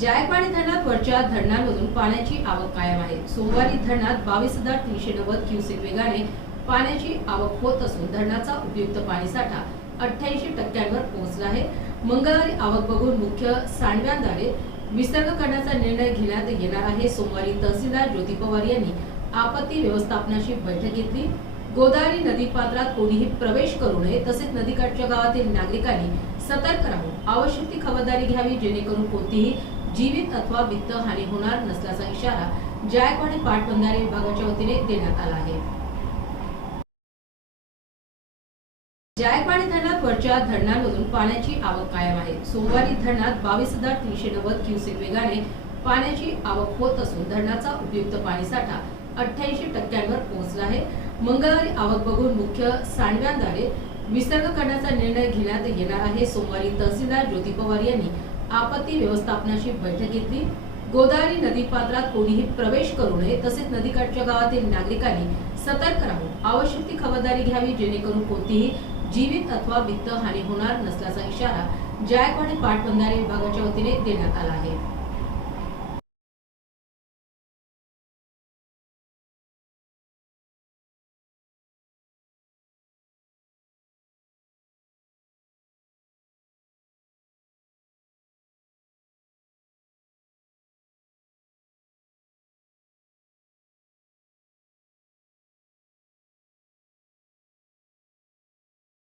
जायकवाडी धरणात वरच्या धरणांमधून पाण्याची आवक कायम आहे। सोमवारी धरणात 22,390 क्युसेक वेगाने पाण्याची आवक होत असून धरणाचा उपयुक्त पाणीसाठा 88% पोहोचला आहे। मंगळवारी आवक बघून मुख्य सांडव्यांद्वारे विसर्ग करण्याचा निर्णय घेण्यात येणार आहे। सोमवारी तहसीलदार ज्योती पवार यांनी आपत्ती व्यवस्थापनाची बैठक घेतली। गोदावरी नदीपात्रात कोणीही प्रवेश करू नये, तसेच नदीकाठच्या गावातील नागरिकांनी सतर्क राहून आवश्यक ती खबरदारी घ्यावी, जेणेकरून कोणतीही जीवित अथवा वित्त हानी होणार नसल्याचा इशारा जायकवाडी पाटबंधारे विभागाच्या वतीने देण्यात आला आहे। जायकवाडी धरणात वरच्या धरणांमधून पाण्याची आवक कायम आहे। सोमवारी धरणात 22,390 क्युसेक वेगाने पाण्याची आवक होत असून धरणाचा उपयुक्त पाणीसाठा 88% पोहोचला आहे। मंगळवारी आवक बघून मुख्य सांडव्यांद्वारे विसर्ग करण्याचा निर्णय घेण्यात येणार आहे। सोमवारी तहसीलदार ज्योती पवार यांनी आपत्ती व्यवस्थापनाची बैठक घेतली। गोदावरी नदीपात्रात कोणीही प्रवेश करू नये, तसेच नदीकाठच्या गावातील नागरिकांनी सतर्क राहून आवश्यक ती खबरदारी घ्यावी, जेणेकरून कोणतीही जीवित अथवा वित्त हानी होणार नसल्याचा इशारा जायकवाडी पाटबंधारे विभागाच्या वतीने देण्यात आला आहे।